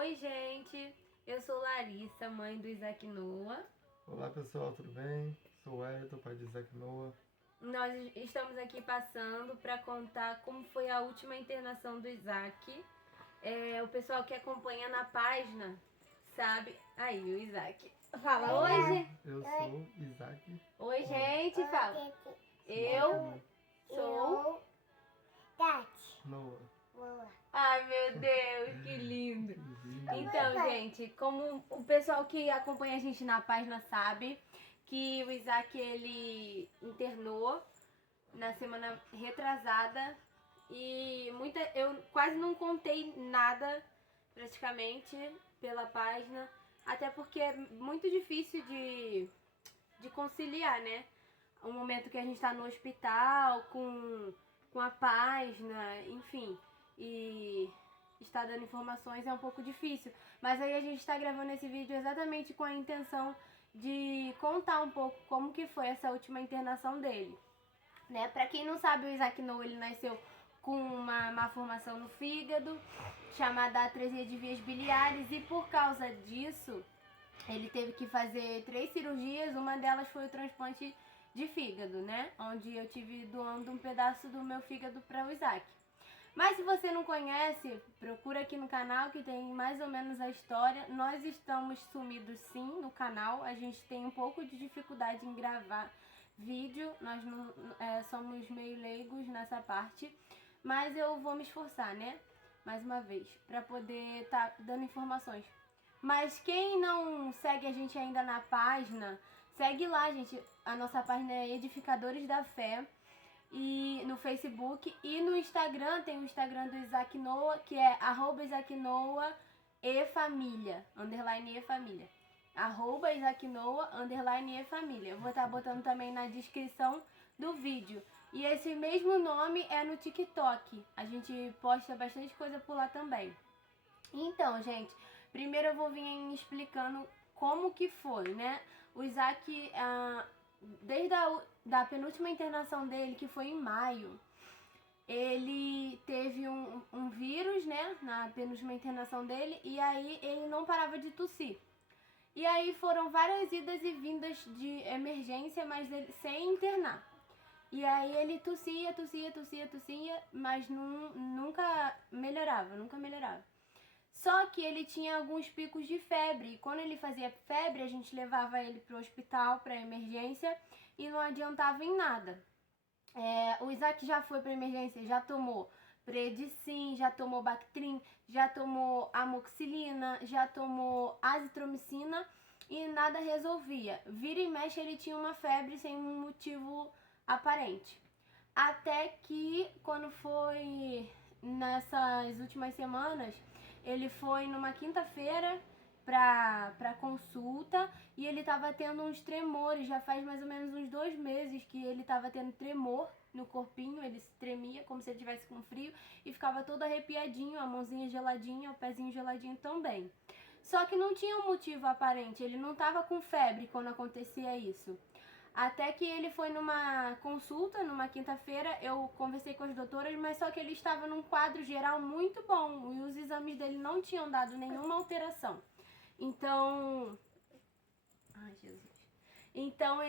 Oi, gente! Eu sou Larissa, mãe do Isaac Noah. Olá pessoal, tudo bem? Sou o Wellington, pai de Isaac Noah. Nós estamos aqui passando para contar como foi a última internação do Isaac. O pessoal que acompanha na página sabe. Aí, o Isaac. Fala, oi, gente! Eu sou Isaac. Oi, gente! Fala. Eu sou Noah. Ai, meu Deus, que lindo! Então, gente, como o pessoal que acompanha a gente na página sabe, que o Isaac, ele internou na semana retrasada e eu quase não contei nada, praticamente, pela página, até porque é muito difícil de conciliar, né? O momento que a gente tá no hospital, com a página, enfim, e estar dando informações é um pouco difícil. Mas aí a gente está gravando esse vídeo exatamente com a intenção de contar um pouco como que foi essa última internação dele. Né? Para quem não sabe, o Isaac Noah, ele nasceu com uma má formação no fígado, chamada atresia de vias biliares, e por causa disso, ele teve que fazer 3 cirurgias, uma delas foi o transplante de fígado, né? Onde eu tive doando um pedaço do meu fígado para o Isaac. Mas se você não conhece, procura aqui no canal que tem mais ou menos a história. Nós estamos sumidos sim no canal, a gente tem um pouco de dificuldade em gravar vídeo, nós não, somos meio leigos nessa parte, mas eu vou me esforçar, né? Mais uma vez, para poder estar dando informações. Mas quem não segue a gente ainda na página, segue lá, gente. A nossa página é Edificadores da Fé. E no Facebook e no Instagram, tem o Instagram do Isaac Noah, que é @IsaacNoah e família, _ e família. @IsaacNoah _ e família. Eu vou estar botando também na descrição do vídeo. E esse mesmo nome é no TikTok. A gente posta bastante coisa por lá também. Então, gente, primeiro eu vou vir explicando como que foi, né? O Isaac, desde da penúltima internação dele, que foi em maio, ele teve um vírus, né, na penúltima internação dele, e aí ele não parava de tossir. E aí foram várias idas e vindas de emergência, mas ele, sem internar. E aí ele tossia, mas nunca melhorava. Só que ele tinha alguns picos de febre, e quando ele fazia febre, a gente levava ele para o hospital, para emergência, e não adiantava em nada. O Isaac já foi para emergência, já tomou Predicin, já tomou Bactrim, já tomou amoxicilina, já tomou azitromicina e nada resolvia. Vira e mexe ele tinha uma febre sem um motivo aparente. Até que quando foi nessas últimas semanas, ele foi numa quinta-feira pra consulta e ele tava tendo uns tremores, já faz mais ou menos uns 2 meses que ele tava tendo tremor no corpinho, ele se tremia como se ele tivesse com frio e ficava todo arrepiadinho, a mãozinha geladinha, o pezinho geladinho também. Só que não tinha um motivo aparente, ele não tava com febre quando acontecia isso. Até que ele foi numa consulta, numa quinta-feira, eu conversei com as doutoras, mas só que ele estava num quadro geral muito bom e os exames dele não tinham dado nenhuma alteração. Então... Ai, Jesus. Então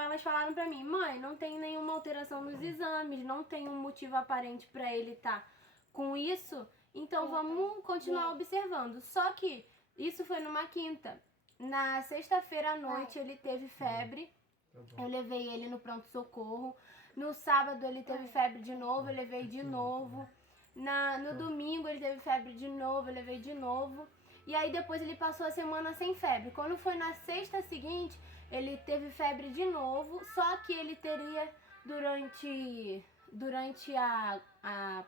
elas falaram pra mim, mãe, não tem nenhuma alteração nos exames, não tem um motivo aparente pra ele estar com isso, então vamos continuar observando. Só que isso foi numa quinta. Na sexta-feira à noite ele teve febre, eu levei ele no pronto-socorro. No sábado ele teve febre de novo, eu levei de novo. No domingo ele teve febre de novo, eu levei de novo. E aí depois ele passou a semana sem febre. Quando foi na sexta seguinte, ele teve febre de novo, só que ele teria durante a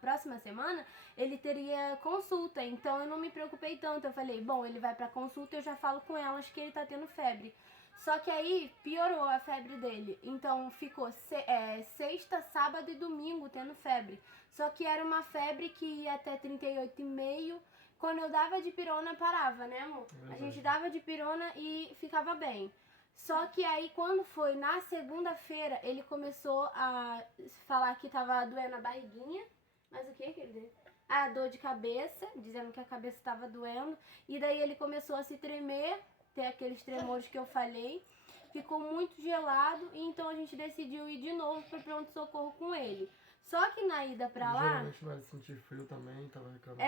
próxima semana, ele teria consulta, então eu não me preocupei tanto. Eu falei, bom, ele vai pra consulta, eu já falo com elas que ele tá tendo febre. Só que aí piorou a febre dele, então ficou sexta, sábado e domingo tendo febre. Só que era uma febre que ia até 38,5. Quando eu dava dipirona parava, né, amor? A gente dava dipirona e ficava bem. Só que aí quando foi na segunda-feira, ele começou a falar que tava doendo a barriguinha. Mas o que ele deu? a dor de cabeça, dizendo que a cabeça estava doendo. E daí ele começou a se tremer, ter aqueles tremores que eu falei. Ficou muito gelado e então a gente decidiu ir de novo para pronto-socorro com ele. Só que na ida pra lá... Geralmente na hora de sentir frio também, tava reclamando.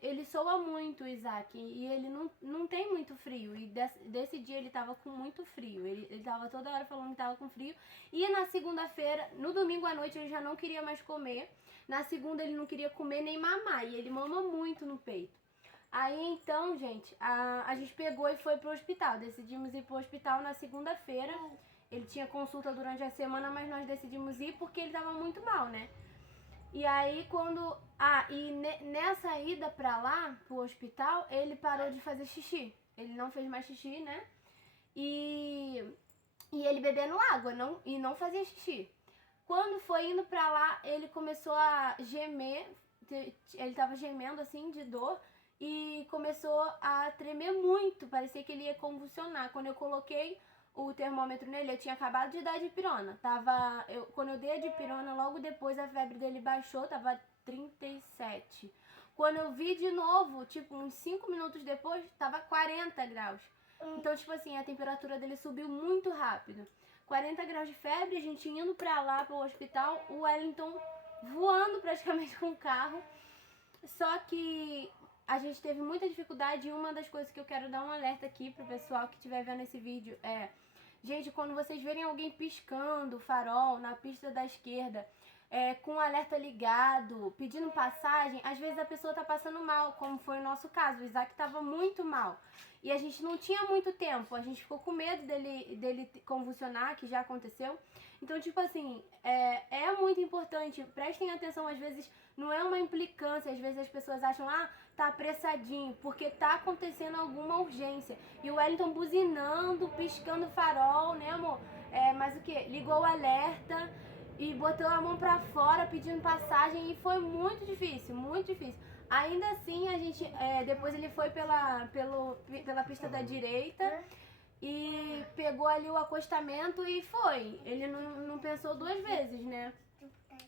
Ele soa muito, o Isaac, e ele não tem muito frio. E desse dia ele tava com muito frio. Ele tava toda hora falando que tava com frio. E na segunda-feira, no domingo à noite, ele já não queria mais comer. Na segunda ele não queria comer nem mamar. E ele mama muito no peito. Aí então, gente, a gente pegou e foi pro hospital. Decidimos ir pro hospital na segunda-feira. Ele tinha consulta durante a semana, mas nós decidimos ir porque ele tava muito mal, né? E aí quando... nessa ida pra lá, pro hospital, ele parou de fazer xixi. Ele não fez mais xixi, né? E ele bebendo água e não fazia xixi. Quando foi indo pra lá, ele começou a gemer. Ele tava gemendo assim, de dor. E começou a tremer muito. Parecia que ele ia convulsionar. Quando eu coloquei o termômetro nele, eu tinha acabado de dar dipirona. Quando eu dei a dipirona, logo depois a febre dele baixou, tava 37. Quando eu vi de novo, tipo, uns 5 minutos depois, tava 40 graus. Então, tipo assim, a temperatura dele subiu muito rápido. 40 graus de febre, a gente indo pra lá, pro hospital, o Wellington voando praticamente com o carro. Só que a gente teve muita dificuldade e uma das coisas que eu quero dar um alerta aqui pro pessoal que estiver vendo esse vídeo é... Gente, quando vocês verem alguém piscando o farol na pista da esquerda, com o alerta ligado, pedindo passagem, às vezes a pessoa tá passando mal, como foi o nosso caso. O Isaac tava muito mal. E a gente não tinha muito tempo, a gente ficou com medo dele convulsionar, que já aconteceu. Então, tipo assim, é muito importante, prestem atenção, às vezes não é uma implicância, às vezes as pessoas acham, tá apressadinho, porque tá acontecendo alguma urgência. E o Wellington buzinando, piscando o farol, né, amor? Mas o que? Ligou o alerta e botou a mão pra fora pedindo passagem e foi muito difícil, muito difícil. Ainda assim, a gente, depois ele foi pela pista da direita e pegou ali o acostamento e foi. Ele não pensou 2 vezes, né?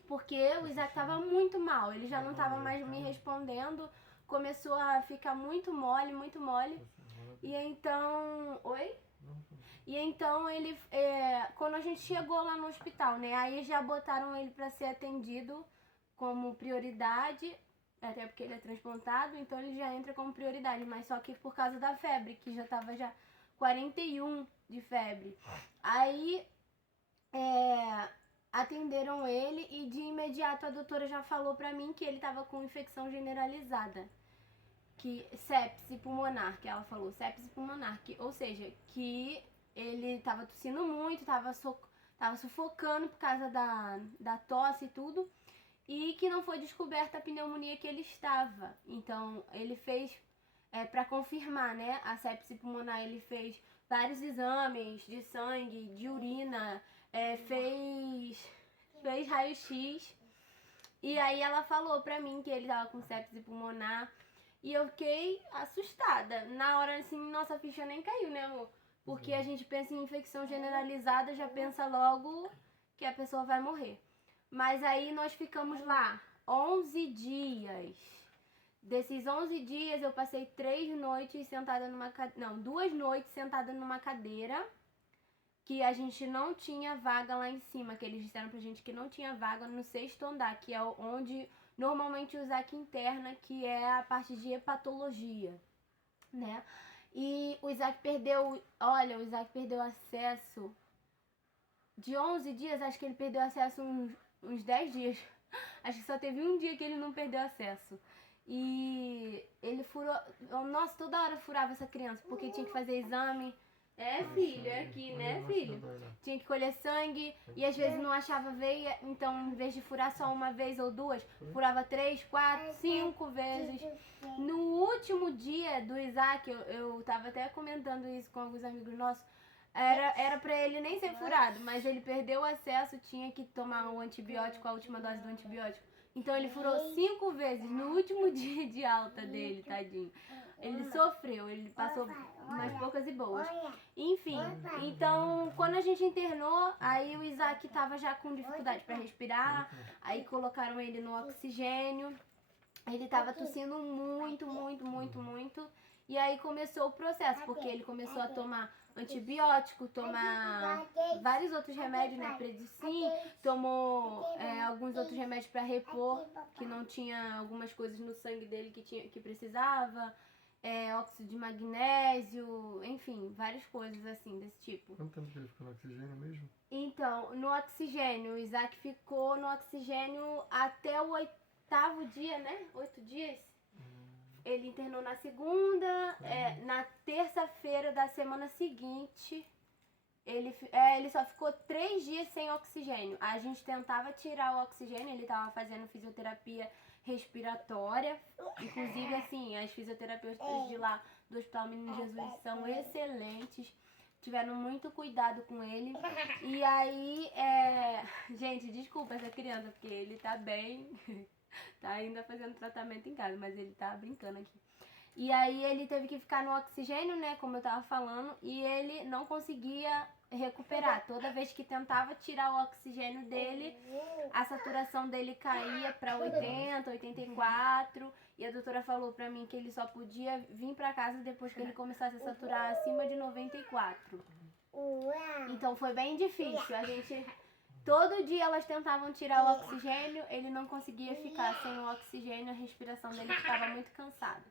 Porque o Isaac tava muito mal, ele já não tava mais me respondendo, começou a ficar muito mole, muito mole. E então... Oi? E então ele, quando a gente chegou lá no hospital, né, aí já botaram ele para ser atendido como prioridade, até porque ele é transplantado, então ele já entra como prioridade, mas só que por causa da febre, que já tava já 41 de febre. Aí atenderam ele e de imediato a doutora já falou pra mim que ele tava com infecção generalizada. Que sepse pulmonar, que ela falou, sepse pulmonar, ou seja, que ele tava tossindo muito, tava sufocando por causa da tosse e tudo, e que não foi descoberta a pneumonia que ele estava. Então, ele fez, pra confirmar, né, a sepse pulmonar, ele fez vários exames de sangue, de urina, fez raio-x, e aí ela falou pra mim que ele tava com sepse pulmonar. E eu fiquei assustada. Na hora, assim, nossa ficha nem caiu, né, amor? Porque a gente pensa em infecção generalizada, já pensa logo que a pessoa vai morrer. Mas aí nós ficamos lá 11 dias. Desses 11 dias eu passei 3 noites sentada numa cadeira... Não, 2 noites sentada numa cadeira, que a gente não tinha vaga lá em cima, que eles disseram pra gente que não tinha vaga no 6º andar, que é onde... Normalmente o Isaac interna, que é a parte de hepatologia, né? E o Isaac perdeu, o Isaac perdeu acesso de 11 dias, acho que ele perdeu acesso uns 10 dias. Acho que só teve um dia que ele não perdeu acesso. E ele furou, nossa, toda hora furava essa criança, porque tinha que fazer exame. Filho, é aqui, né, filho? Tinha que colher sangue e às vezes não achava veia, então em vez de furar só uma vez ou 2, furava 3, 4, 5 vezes. No último dia do Isaac, eu tava até comentando isso com alguns amigos nossos, era pra ele nem ser furado, mas ele perdeu o acesso, tinha que tomar o antibiótico, a última dose do antibiótico, Então ele furou 5 vezes no último dia de alta dele, tadinho. Ele sofreu, ele passou umas poucas e boas. Enfim, então quando a gente internou, aí o Isaac tava já com dificuldade para respirar, aí colocaram ele no oxigênio. Ele tava tossindo muito, muito, muito, muito. E aí começou o processo, porque ele começou a tomar antibiótico, tomar vários outros remédios, né? Predicin, tomou alguns outros remédios para repor, que não tinha algumas coisas no sangue dele que precisava, óxido de magnésio, enfim, várias coisas assim, desse tipo. Quanto tempo que ele ficou no oxigênio mesmo? Então, no oxigênio, o Isaac ficou no oxigênio até o 8º dia, né? 8 dias. Ele internou na segunda, na terça-feira da semana seguinte, ele só ficou 3 dias sem oxigênio. A gente tentava tirar o oxigênio, ele estava fazendo fisioterapia respiratória. Inclusive, assim, as fisioterapeutas de lá do Hospital Menino Jesus são excelentes. Tiveram muito cuidado com ele. E aí, gente, desculpa essa criança, porque ele tá bem... Tá ainda fazendo tratamento em casa, mas ele tá brincando aqui. E aí ele teve que ficar no oxigênio, né, como eu tava falando, e ele não conseguia recuperar. Toda vez que tentava tirar o oxigênio dele, a saturação dele caía pra 80, 84, e a doutora falou pra mim que ele só podia vir pra casa depois que ele começasse a saturar acima de 94. Então foi bem difícil, a gente... Todo dia elas tentavam tirar o oxigênio, ele não conseguia ficar sem o oxigênio, a respiração dele ficava muito cansada.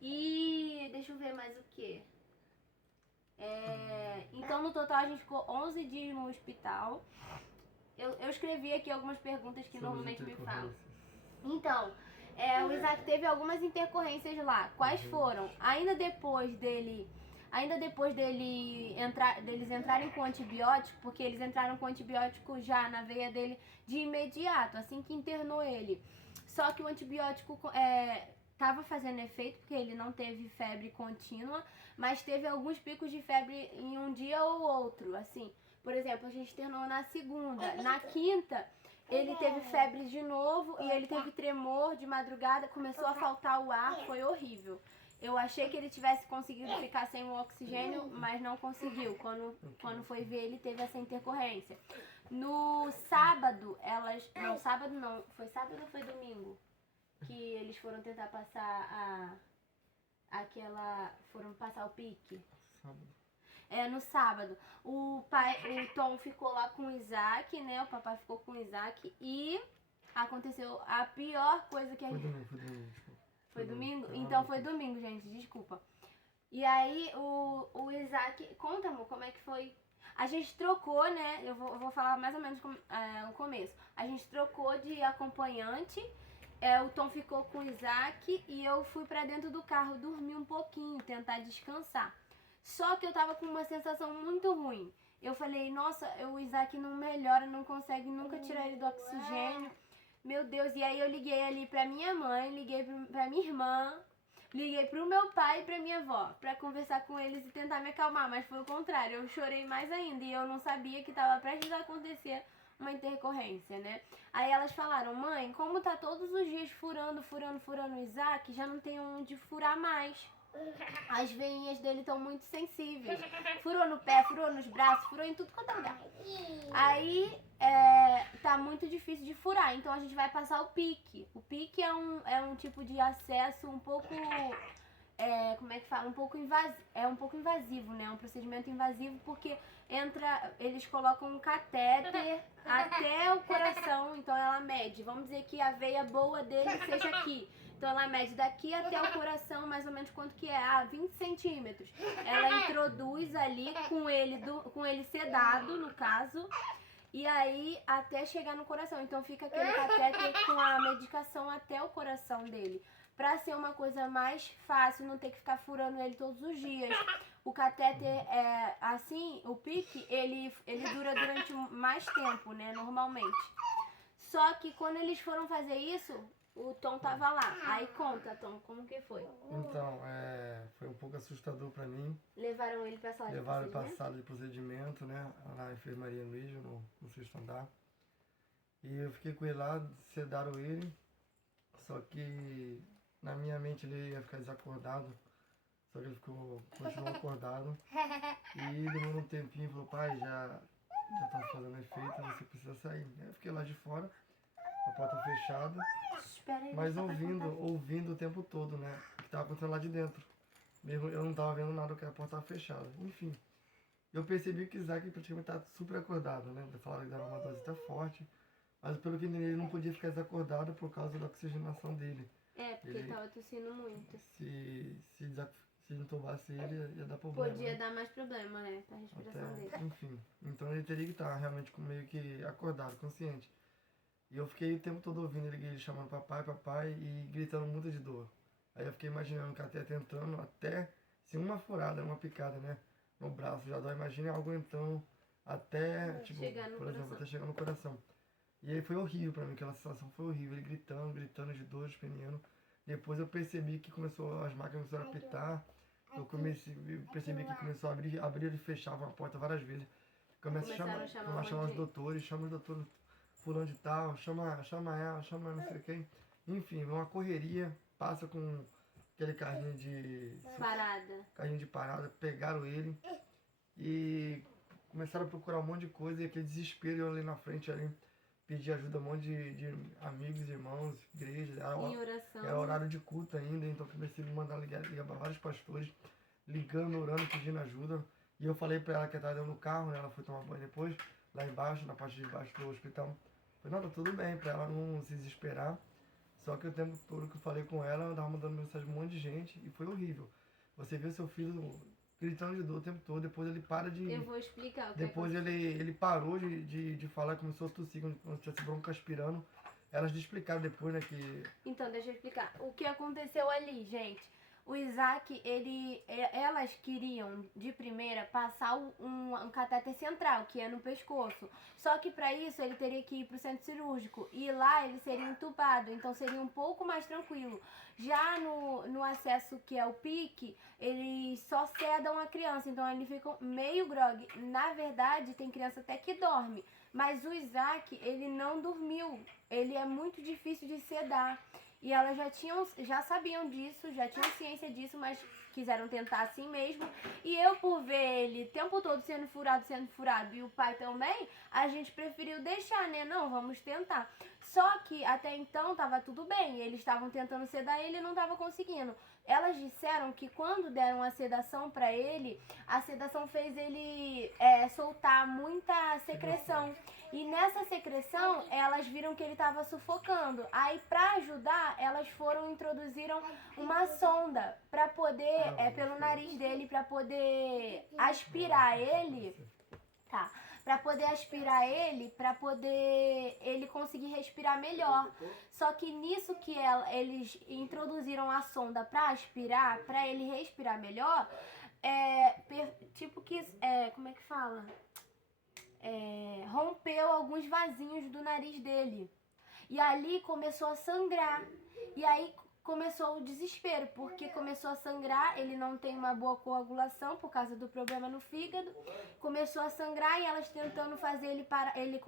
E deixa eu ver mais o que. Então no total a gente ficou 11 dias no hospital. Eu escrevi aqui algumas perguntas que normalmente me falam. Então, o Isaac teve algumas intercorrências lá. Quais foram? Ainda depois deles entrarem com antibiótico, porque eles entraram com antibiótico já na veia dele de imediato, assim que internou ele. Só que o antibiótico estava fazendo efeito, porque ele não teve febre contínua, mas teve alguns picos de febre em um dia ou outro, assim. Por exemplo, a gente internou na segunda, na quinta... Ele teve febre de novo e ele teve tremor de madrugada, começou a faltar o ar, foi horrível. Eu achei que ele tivesse conseguido ficar sem o oxigênio, mas não conseguiu. Quando foi ver, ele teve essa intercorrência. No sábado, não, sábado não. Foi sábado ou foi domingo? Que eles foram tentar passar foram passar o pique. Sábado. No sábado. O Tom ficou lá com o Isaac, né? O papai ficou com o Isaac e aconteceu a pior coisa que a gente... Foi domingo, desculpa. Foi domingo? Então foi domingo, gente, desculpa. E aí o Isaac... Conta, amor, como é que foi? A gente trocou, né? Eu vou falar mais ou menos o começo. A gente trocou de acompanhante. O Tom ficou com o Isaac e eu fui pra dentro do carro dormir um pouquinho, tentar descansar. Só que eu tava com uma sensação muito ruim. Eu falei, nossa, o Isaac não melhora, não consegue nunca tirar ele do oxigênio. Meu Deus, e aí eu liguei ali pra minha mãe, liguei pra minha irmã, liguei pro meu pai e pra minha avó, pra conversar com eles e tentar me acalmar, mas foi o contrário, eu chorei mais ainda e eu não sabia que tava prestes a acontecer uma intercorrência, né? Aí elas falaram, mãe, como tá todos os dias furando o Isaac, já não tem onde furar mais. As veinhas dele estão muito sensíveis. Furou no pé, furou nos braços, furou em tudo quanto é lugar. Aí tá muito difícil de furar, então a gente vai passar o pique. O pique é um tipo de acesso um pouco, como é que fala? Um pouco invasivo, né? Um procedimento invasivo porque eles colocam um catéter até o coração, então ela mede. Vamos dizer que a veia boa dele seja aqui. Então ela mede daqui até o coração mais ou menos quanto que é, 20 centímetros. Ela introduz ali com ele sedado, no caso, e aí até chegar no coração. Então fica aquele catéter com a medicação até o coração dele. Pra ser uma coisa mais fácil, não ter que ficar furando ele todos os dias. O catéter assim, o pique, ele dura durante mais tempo, né, normalmente. Só que quando eles foram fazer isso, o Tom tava lá. Aí conta, Tom, como que foi? Então, foi um pouco assustador pra mim. Levaram ele pra sala de procedimento? Pra sala de procedimento, né? Na enfermaria mesmo, no 6º andar. E eu fiquei com ele lá, sedaram ele, só que na minha mente ele ia ficar desacordado, só que ele continuou acordado. E demorou um tempinho, falou, pai, já tá fazendo efeito, você precisa sair. Aí eu fiquei lá de fora, a porta fechada, Espera aí, mas deixa eu contar. ouvindo o tempo todo, né? O que tava acontecendo lá de dentro. Mesmo eu não tava vendo nada porque a porta tava fechada. Enfim, eu percebi que o Isaac praticamente tá super acordado, né? Falaram que dava uma dose até forte, mas pelo que eu entendi, ele não podia ficar desacordado por causa da oxigenação dele. É, porque Ele- tava tossindo muito. Se entubasse ele, ia dar problema. Podia né? dar mais problema, né? Pra respiração dele. Enfim. Então ele teria que estar realmente meio que acordado, consciente. E eu fiquei o tempo todo ouvindo ele chamando papai, papai e gritando muito de dor. Aí eu fiquei imaginando que até entrando até, se uma furada, uma picada, né? No braço já dói, imagina algo entrando até, tipo, Chegar no por exemplo, coração. até chegar no coração. E aí foi horrível pra mim, aquela sensação foi horrível. Ele gritando de dor, esperneando. Depois eu percebi que as máquinas começaram a apitar. Eu percebi que começou a abrir e fechava a porta várias vezes. Começa a Começaram a chamar chamar um os monte de doutores, chama os doutores fulano de tal, chama ela, chama não sei quem. Enfim, uma correria, passa com aquele carrinho de parada, pegaram ele e começaram a procurar um monte de coisa e aquele desespero eu ali na frente ali, pedir ajuda a um monte de amigos, irmãos, igrejas, em oração. era horário de culto ainda, então comecei a mandar ligar para vários pastores, ligando, orando, pedindo ajuda. E eu falei para ela que estava dentro do carro, né? Ela foi tomar banho depois, lá embaixo, na parte de baixo do hospital. Falei, não, tá tudo bem, para ela não se desesperar. Só que o tempo todo que eu falei com ela, eu tava mandando mensagem pra um monte de gente e foi horrível. Você vê o seu filho gritando de dor o tempo todo, depois ele para de... Eu vou explicar o que Depois ele parou de falar, começou a tossir, como se tivesse bronca aspirando. Elas explicaram depois, né, que... Então, deixa eu explicar. O que aconteceu ali, gente? O Isaac, elas queriam, de primeira, passar um catéter central, que é no pescoço. Só que para isso, ele teria que ir pro centro cirúrgico. E lá, ele seria entubado, então seria um pouco mais tranquilo. Já no acesso, que é o PIC, eles só sedam a criança, então eles ficam meio grogue. Na verdade, tem criança até que dorme. Mas o Isaac, ele não dormiu. Ele é muito difícil de sedar. E elas já sabiam disso, já tinham ciência disso, mas quiseram tentar assim mesmo. E eu, por ver ele o tempo todo sendo furado, e o pai também, a gente preferiu deixar, né? Não, vamos tentar. Só que até então tava tudo bem, eles estavam tentando sedar ele e não tava conseguindo. Elas disseram que quando deram a sedação pra ele, a sedação fez ele soltar muita secreção. E nessa secreção, elas viram que ele estava sufocando. Aí, para ajudar, elas introduziram uma sonda para poder, pelo nariz dele, para poder aspirar ele. Tá. Para poder aspirar ele, para poder ele conseguir respirar melhor. Só que nisso que eles introduziram a sonda para aspirar, para ele respirar melhor, como é que fala? Rompeu alguns vasinhos do nariz dele. E ali começou a sangrar. E aí começou o desespero, porque começou a sangrar, ele não tem uma boa coagulação por causa do problema no fígado. Começou a sangrar e elas tentando fazer ele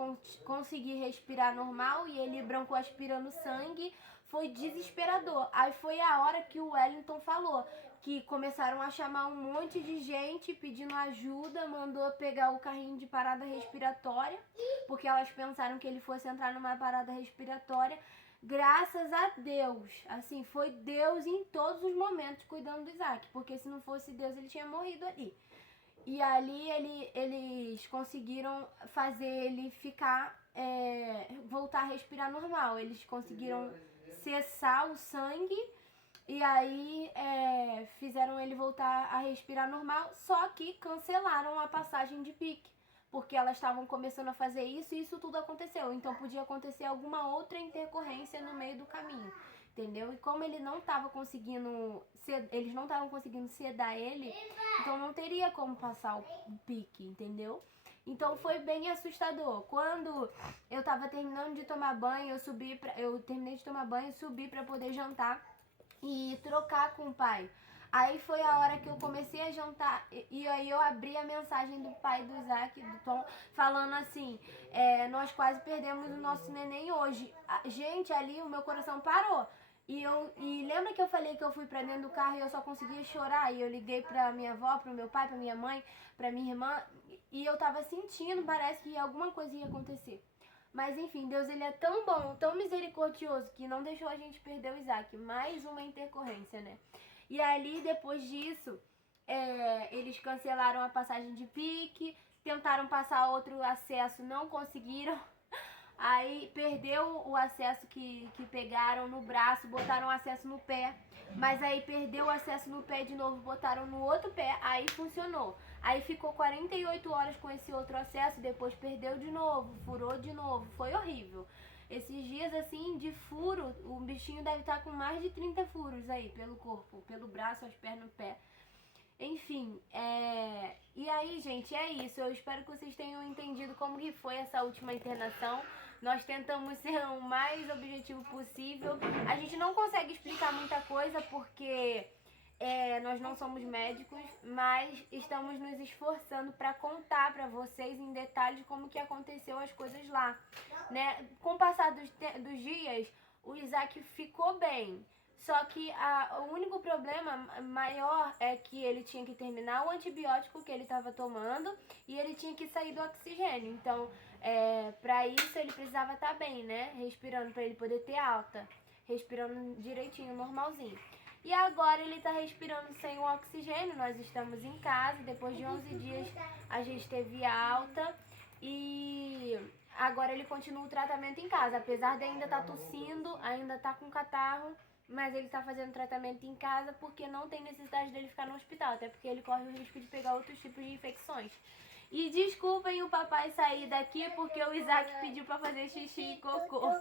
conseguir respirar normal e ele broncoaspirando sangue. Foi desesperador. Aí foi a hora que o Wellington falou que começaram a chamar um monte de gente pedindo ajuda, mandou pegar o carrinho de parada respiratória, porque elas pensaram que ele fosse entrar numa parada respiratória. Graças a Deus, assim, foi Deus em todos os momentos cuidando do Isaac, porque se não fosse Deus ele tinha morrido ali. E ali eles conseguiram fazer ele ficar, voltar a respirar normal. Eles conseguiram cessar o sangue e aí fizeram ele voltar a respirar normal, só que cancelaram a passagem de pique, porque elas estavam começando a fazer isso e isso tudo aconteceu. Então podia acontecer alguma outra intercorrência no meio do caminho, entendeu? E como ele não estava conseguindo, eles não estavam conseguindo sedar ele, então não teria como passar o pique, entendeu? Então foi bem assustador. Quando eu tava terminando de tomar banho, eu terminei de tomar banho, subi para poder jantar e trocar com o pai. Aí foi a hora que eu comecei a jantar e aí eu abri a mensagem do pai do Isaac, do Tom, falando assim, nós quase perdemos o nosso neném hoje. Gente, ali o meu coração parou. E lembra que eu falei que eu fui pra dentro do carro e eu só conseguia chorar? E eu liguei pra minha avó, pro meu pai, pra minha mãe, pra minha irmã, e eu tava sentindo, parece que alguma coisa ia acontecer. Mas enfim, Deus ele é tão bom, tão misericordioso, que não deixou a gente perder o Isaac. Mais uma intercorrência, né? E ali, depois disso, eles cancelaram a passagem de pique, tentaram passar outro acesso, não conseguiram. Aí perdeu o acesso que pegaram no braço, botaram o acesso no pé. Mas aí perdeu o acesso no pé de novo, botaram no outro pé, aí funcionou. Aí ficou 48 horas com esse outro acesso, depois perdeu de novo, furou de novo. Foi horrível. Esses dias assim de furo, o bichinho deve estar com mais de 30 furos aí pelo corpo, pelo braço, as pernas, o pé. Enfim, e aí, gente, é isso. Eu espero que vocês tenham entendido como que foi essa última internação. Nós tentamos ser o mais objetivo possível. A gente não consegue explicar muita coisa porque nós não somos médicos, mas estamos nos esforçando para contar para vocês em detalhes como que aconteceu as coisas lá, né? Com o passar dos dias, o Isaac ficou bem. Só que o único problema maior é que ele tinha que terminar o antibiótico que ele estava tomando e ele tinha que sair do oxigênio. Então, para isso ele precisava estar bem, né? Respirando para ele poder ter alta, respirando direitinho, normalzinho. E agora ele está respirando sem o oxigênio. Nós estamos em casa, depois de 11 dias a gente teve alta e agora ele continua o tratamento em casa. Apesar de ainda estar tossindo, ainda estar com catarro, mas ele está fazendo tratamento em casa porque não tem necessidade dele ficar no hospital, até porque ele corre o risco de pegar outros tipos de infecções. E desculpem o papai sair daqui porque o Isaac pediu para fazer xixi e cocô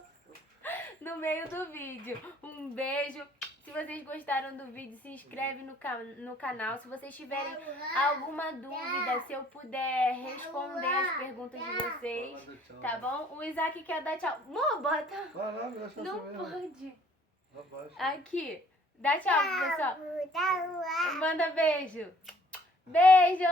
no meio do vídeo. Um beijo. Se vocês gostaram do vídeo, se inscreve no canal. Se vocês tiverem alguma dúvida, se eu puder responder as perguntas de vocês, tá bom? O Isaac quer dar tchau. Amor, bota. Não pode. Aqui. Dá tchau, pessoal. Manda beijo. Beijo!